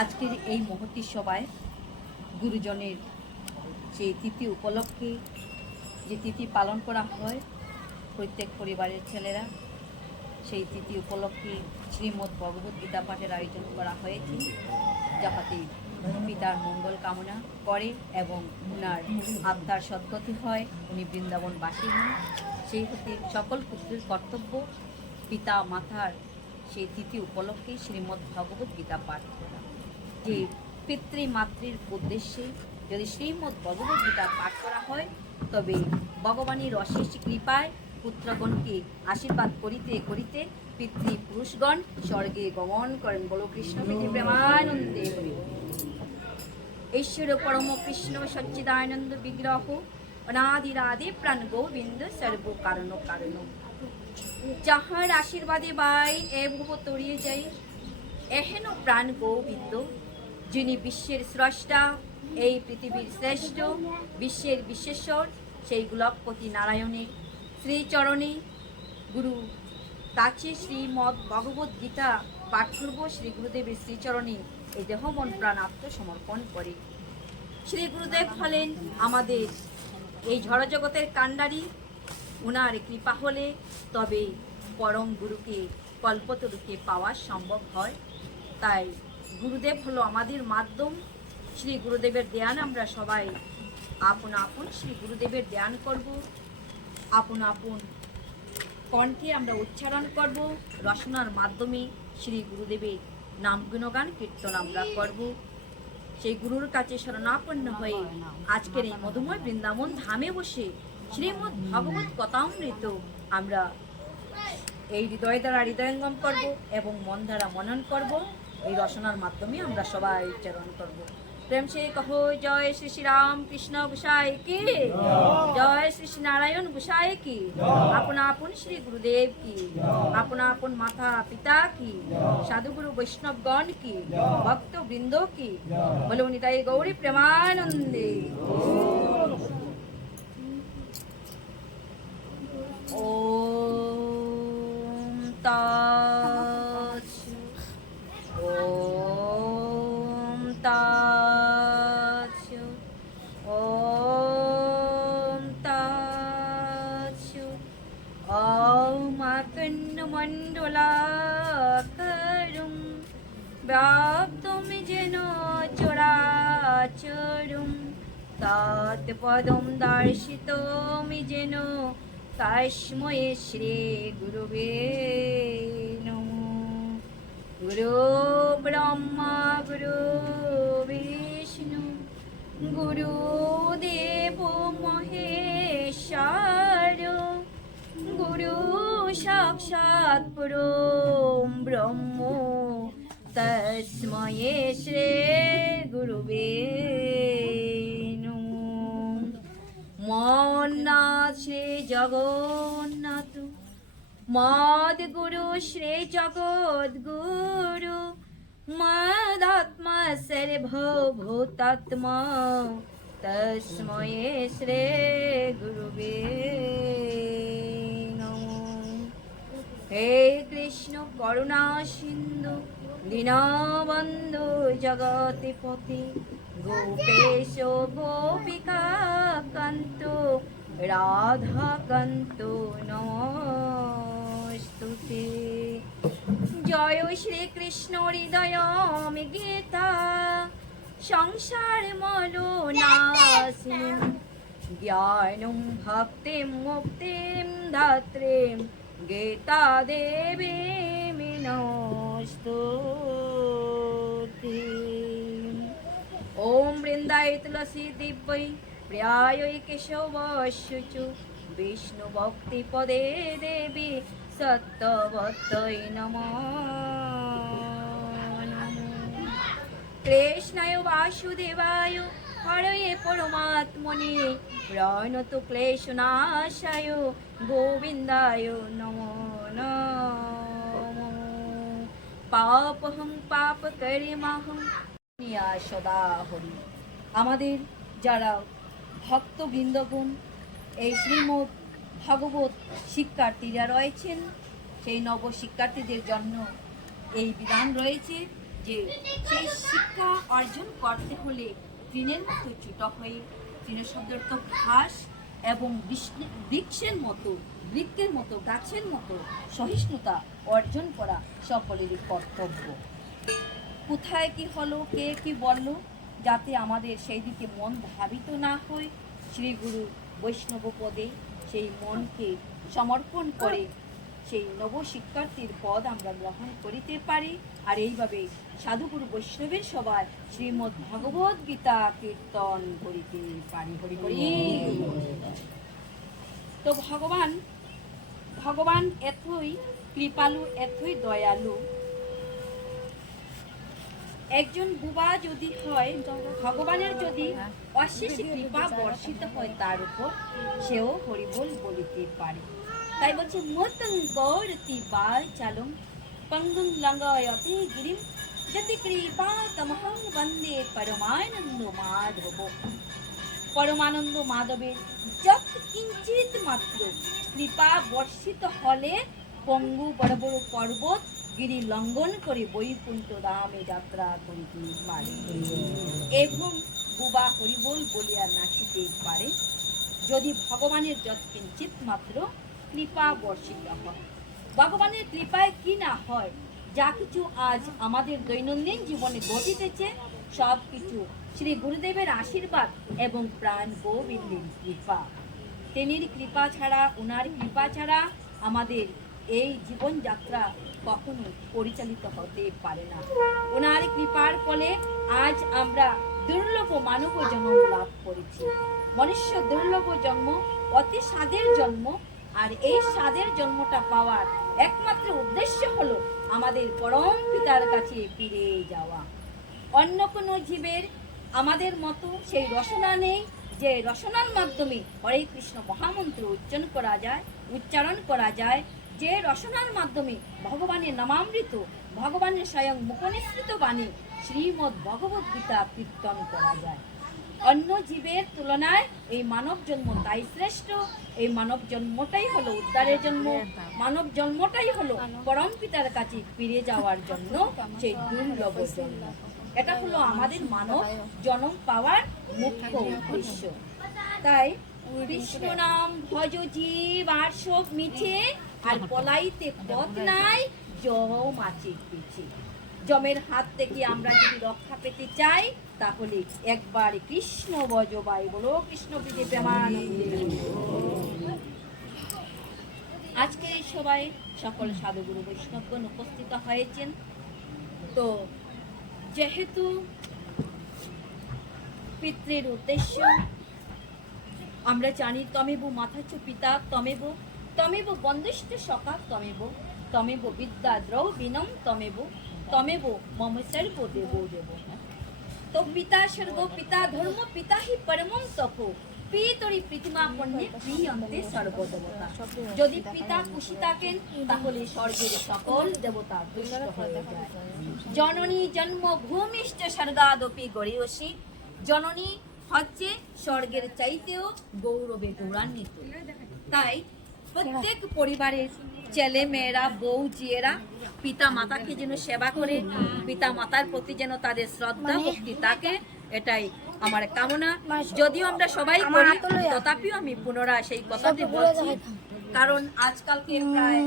আজকের এই মহতী সভায় গুরুজনের সেই তিথি উপলক্ষে যে তিথি পালন করা হয় প্রত্যেক পরিবারের ছেলেরা, সেই তিথি উপলক্ষে শ্রীমদ্ ভগবত গীতা পাঠের আয়োজন করা হয়েছে, যাহাতে পিতার মঙ্গল কামনা করে এবং ওনার আত্মার সদ্গতি হয়, উনি বৃন্দাবনবাসী হন। সেই হতে সকল পুত্রের কর্তব্য পিতা মাতার সেই তিথি উপলক্ষে শ্রীমদ্ ভগবত গীতা পাঠ করা। যে পিতৃমাতৃর উদ্দেশ্যে যদি শ্রীমদ্ ভগবত গীতা পাঠ করা হয়, তবে ভগবানের অশেষ কৃপায় পুত্রগণকে আশীর্বাদ করিতে করিতে পিতৃপুরুষগণ স্বর্গে গমন করেন। বলো কৃষ্ণ প্রেমানন্দে। ঈশ্বর পরম কৃষ্ণ সচ্চিদানন্দ বিগ্রহ অনাদিরাদি প্রাণ গোবিন্দ সর্ব কারণ কারণ, যাহার আশীর্বাদে বাই এ ভব তরিয়ে যাই, এহেন প্রাণ গোবিন্দ, যিনি বিশ্বের স্রষ্টা, এই পৃথিবীর শ্রেষ্ঠ, বিশ্বের বিশ্বেশ্বর, সেই গোলকপতি নারায়ণের শ্রীচরণে গুরু কাছে শ্রীমদ্ ভগবত গীতা পাঠ করব। শ্রী গুরুদেবের শ্রীচরণে এই দেহ মন প্রাণ আত্মসমর্পণ করে। শ্রী গুরুদেব হলেন আমাদের এই ঝড়জগতের কাণ্ডারি। ওনার কৃপা হলে তবে পরম গুরুকে কল্পতরুকে পাওয়া সম্ভব হয়। তাই গুরুদেব হলো আমাদের মাধ্যম। শ্রী গুরুদেবের ধ্যান আমরা সবাই আপন আপন শ্রী গুরুদেবের ধ্যান করব, আপন আপন কণ্ঠে আমরা উচ্চারণ করব, রচনার মাধ্যমে শ্রী গুরুদেবের নাম গুণগান কীর্তন আমরা করব। সেই গুরুর কাছে শরণাপন্ন হয়ে আজকের এই মধুময় বৃন্দাবন ধামে বসে শ্রীমদ্ ভগবত কথামৃত আমরা এই হৃদয় দ্বারা হৃদয়ঙ্গম করব এবং মন দ্বারা মনন করব। এই রচনার মাধ্যমে আমরা সবাই উচ্চারণ করব। প্রেম সে কহো জয় শ্রী শ্রী রাম কৃষ্ণ গোসাই কি, জয় শ্রী শ্রী নারায়ণ গোসাই কি, আপন আপন শ্রী গুরুদেব কি, আপন আপন মাতা পিতা কি, সাধুগুরু বৈষ্ণবগণ কি, ভক্ত বৃন্দ কি, বলো নিতাই গৌরী প্রেমানন্দে। ওম তৎসৎ। ওম তৎসৎ। ওম তৎসৎ। ওম আকন্নমণ্ডলাকারং ব্যাপ্তং যেন চরাচরং তৎপদং দর্শিতং যেন তস্मै শ্রী গুরুবে নমঃ। গুরু ব্রহ্মা গুরু বিষ্ণু গুরুদেব মহেশ্বর, গুরু সাক্ষাৎ পরম ব্রহ্ম তস্मै শ্রী গুরুবে নমঃ। মন্নাথ শ্রী জগন্নাথ, মদ গুরু শ্রী জগদ্গুরু, মদাত্মা সর্বভূতাত্মা তস্मै শ্রী গুরুবে নমঃ। হে কৃষ্ণ করুণা সিন্ধু দীনবন্ধু জগৎপতি, গোপেশ গোপিকা কান্ত রাধাকান্ত নমস্তুতে। জয় শ্রীকৃষ্ণ হৃদয় গীতা সংসার মলো নাশিনী, জ্ঞানং ভক্তিং মুক্তিং ধাত্রীং গীতা দেবী নমস্তুতে। ওম বৃন্দায় তুলসী দিব্যৈ প্রিয়ায় কেশবস্য বিষ্ণু ভক্তি পদে দেবী সত্যবত্যৈ নমঃ। কৃষ্ণায় বাসুদেবায় হরয়ে পরমাত্মনে প্রণত ক্লেশনাশায় গোবিন্দায় নমো নমঃ। পাপহং পাপকর্মহং সদা হরি। আমাদের যারা ভক্তবৃন্দগণ এই শ্রীমদ্ ভগবত শিক্ষার্থীরা রয়েছেন, সেই নব শিক্ষার্থীদের জন্য এই বিধান রয়েছে যে সেই শিক্ষা অর্জন করতে হলে তৃণের মতো ছোট হয়ে, তৃণ শব্দের তো ঘাস, এবং বৃক্ষের মতো গাছের মতো সহিষ্ণুতা অর্জন করা সকলেরই কর্তব্য। কোথায় কি হলো, কে কি বলল, যাতে আমাদের সেই দিকে মন ধাবিত না হয়, শ্রী গুরু বৈষ্ণব পদে সেই মনকে সমর্পণ করে সেই নবশিক্ষার্থীর পদ আমরা গ্রহণ করিতে পারি। আর এইভাবে সাধুগুরু বৈষ্ণবের সবাই শ্রীমদ্ ভগবদ গীতা কীর্তন করিতে পারি। হরি হরি। তো ভগবান এতই কৃপালু, এতই দয়ালু। একজন বুবা যদি হয়, ভগবানের যদি অশেষ কৃপা বর্ষিত হয় তার উপর, সেও হরিবোল বলিতে পারে। তাই বলছে মতং গৌরতি বাচালং পঙ্গুং লঙ্ঘয়তে গিরিম যতি কৃপা তমহং বন্দে পরমানন্দ মাধব। পরমানন্দ মাধবের যত কিঞ্চিত মাত্র কৃপা বর্ষিত হলে পঙ্গু বড় বড় পর্বত গিরি লঙ্ঘন করে বৈকুণ্ঠ ধামে যাত্রা করিতে পারে এবং বুবা হরিবোল বলিয়া নাচিতে পারে, যদি ভগবানের যত কিঞ্চিত মাত্র কৃপা বর্ষিত হয়। ভগবানের কৃপায় কি না হয়, যা কিছু আজ আমাদের দৈনন্দিন জীবনে ঘটিতেছে সব কিছু শ্রী গুরুদেবের আশীর্বাদ এবং প্রাণ গোবিন্দের কৃপা। তেনির কৃপা ছাড়া, ওনার কৃপা ছাড়া আমাদের এই জীবনযাত্রা কখনো পরিচালিত হতে পারে না। ওনার কৃপার ফলে আজ আমরা দুর্লভ মানব জন্ম লাভ করেছি। মনুষ্য দুর্লভ জন্ম, অতি স্বাদের জন্ম। আর এই স্বাদের জন্মটা পাওয়ার একমাত্র উদ্দেশ্য হলো আমাদের পরম পিতার কাছে ফিরে যাওয়া। অন্য কোনো জীবের আমাদের মতো সেই রসনা নেই যে রসনার মাধ্যমে হরে কৃষ্ণ মহামন্ত্র উচ্চারণ করা যায়, যে রসনার মাধ্যমে ভগবানের নামামৃত, ভগবানের স্বয়ং মুখনিসৃত বাণী শ্রীমদ্ ভগবদ গীতা কীর্তন করা যায়। অন্য জীবের তুলনায় এই মানব জন্ম তাই শ্রেষ্ঠ। এই মানব জন্মটাই হলো উদ্ধারের জন্ম, মানব জন্মটাই হলো পরম পিতার কাছে ফিরে যাওয়ার জন্য সেই দুর্লভ জন্ম। এটা হলো আমাদের মানব জন্ম পাওয়ার মুখ্য উদ্দেশ্য। তাই কৃষ্ণ নাম ভজ জীব আর সব মিছে, আর পলাইতে পথ নাই জম আছে পিছে। জমের হাত থেকে আমরা যদি রক্ষা পেতে চাই, তাহলে একবার কৃষ্ণ ভজবাই বলো কৃষ্ণ প্রীতি প্রেমানন্দে। আজকে সবাই সকল সাধুগুরু বৈষ্ণবগণ উপস্থিত হয়েছেন। তো যেহেতু পিতৃর উদ্দেশ্য আমরা জানি, তমেব মাথাচ পিতা তমেব, তমেব বন্দিষ্ঠ সখা তমেব, তমেব বিদ্যা দ্রৌবিণম তমেব, তমেব মম সর্ব দেব দেব। তো পিতা স্বর্গ, পিতা ধর্ম, পিতা হি পরমম তপ, পিতরি প্রীতিমা পণ্যে প্রিয়ন্তে সর্বদেবতা। যদি পিতা খুশি থাকেন তাহলে স্বর্গের সকল দেবতা তুষ্ট হয়ে যায়। জননী জন্মভূমিষ্ঠ স্বর্গাদপি গরীয়সী। জননী হচ্ছে স্বর্গের চাইতেও গৌরবে গৌরান্বিত। তাই প্রত্যেক পরিবারের ছেলে মেয়েরা, বউ জিয়েরা পিতা মাতাকে যেন সেবা করে, পিতা মাতার প্রতি যেন তাদের শ্রদ্ধা ভক্তি থাকে, এটাই আমার কামনা। যদিও আমরা সবাই করি, তথাপিও আমি পুনরায় সেই কথাটি বলছি, কারণ আজকালকে প্রায়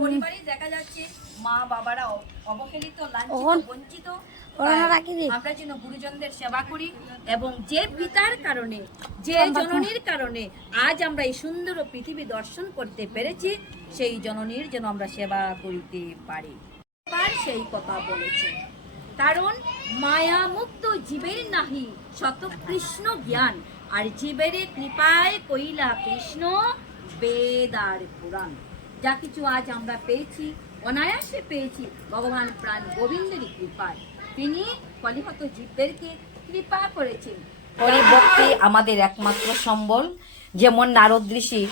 পরিবারে দেখা যাচ্ছে মা বাবারা অবহেলিত, লাঞ্ছিত, বঞ্চিত। আমরা যেন গুরুজনদের সেবা করি এবং যে পিতার কারণে, যে জননীর কারণে আজ আমরা এই সুন্দর পৃথিবী দর্শন করতে পেরেছি, সেই জননীর যেন আমরা সেবা করিতে পারি। এবার সেই কথা বলেছে, কারণ মায়া মুক্ত জীবের নাহি শত কৃষ্ণ জ্ঞান, আর জীবের কৃপায় কইলা কৃষ্ণ বেদ আর পুরাণ। যা কিছু আজ আমরা পেয়েছি, অনায়াসে পেয়েছি ভগবান প্রাণ গোবিন্দেরই কৃপায়। তিনি কলিহত জীবদেরকে কৃপা করেছেন। হরিভক্তি আমাদের একমাত্র সম্বল। যেমন নারদ ঋষি,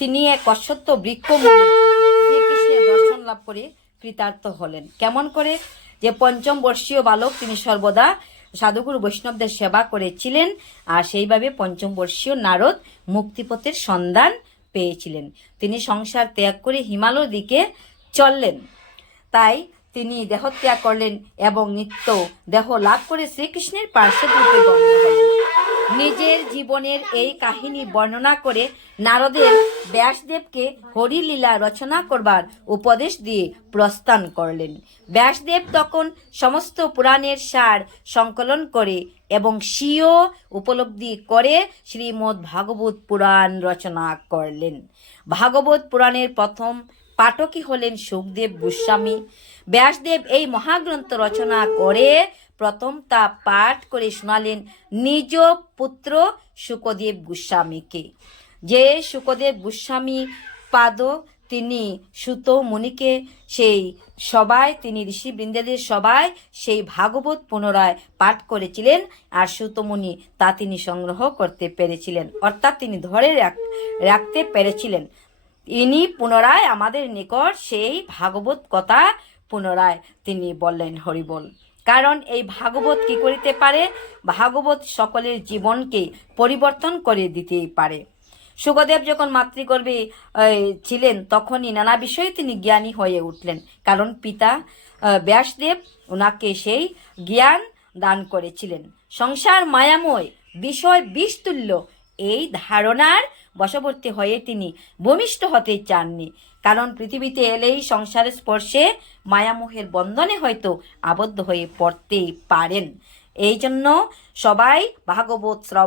তিনি এক অশ্বত্থ বৃক্ষ মূলে শ্রীকৃষ্ণের দর্শন লাভ করে কৃতার্থ হলেন। কেমন করে? যে পঞ্চম বর্ষীয় বালক, তিনি সর্বদা সাধুগুরু বৈষ্ণবদের সেবা করেছিলেন, আর সেইভাবে পঞ্চম বর্ষীয় নারদ মুক্তিপথের সন্ধান পেয়েছিলেন। তিনি সংসার ত্যাগ করে হিমালয়ের দিকে চললেন। তাই তিনি দেহত্যাগ করলেন এবং নিত্য দেহ লাভ করে শ্রীকৃষ্ণের পার্শ্বদ রূপে গণ্য হলেন। নিজের জীবনের এই কাহিনী বর্ণনা করে নারদের ব্যাসদেবকে হরিলীলা রচনা করবার উপদেশ দিয়ে প্রস্থান করলেন। ব্যাসদেব তখন সমস্ত পুরাণের সার সংকলন করে এবং স্বীয় উপলব্ধি করে শ্রীমদ্ ভাগবত পুরাণ রচনা করলেন। ভাগবত পুরাণের প্রথম পাঠকই হলেন সুখদেব গোস্বামী। ব্যাসদেব এই মহাগ্রন্থ রচনা করে প্রথম তা পাঠ করে শোনালেন নিজ পুত্র শুকদেব গোস্বামীকে। যে শুকদেব গোস্বামী পাদ তিনি সুত মুনিকে তিনি ঋষিবৃন্দের সবাই সেই ভাগবত পুনরায় পাঠ করেছিলেন, আর সুত মুনি তা তিনি সংগ্রহ করতে পেরেছিলেন, অর্থাৎ তিনি ধরে রাখতে পেরেছিলেন। ইনি পুনরায় আমাদের নিকট সেই ভাগবত কথা পুনরায় তিনি বললেন, হরিবল। কারণ এই ভাগবত কি করিতে পারে? ভাগবত সকলের জীবনকে পরিবর্তন করে দিতেই পারে। শুকদেব যখন মাতৃগর্ভে ছিলেন তখনই নানা বিষয়ে তিনি জ্ঞানী হয়ে উঠলেন, কারণ পিতা ব্যাসদেব ওনাকে সেই জ্ঞান দান করেছিলেন। সংসার মায়াময়, বিষয় বিষতুল্য, এই ধারণার বশবর্তী হয়ে তিনি ভূমিষ্ঠ হতে চাননি। কারণ পৃথিবীতে এলেই সংসারের স্পর্শে মায়ামোহের বন্ধনে হয়তো আবদ্ধ হয়ে পড়তেই পারেন। এই জন্য সবাই ভাগবত শ্রবণ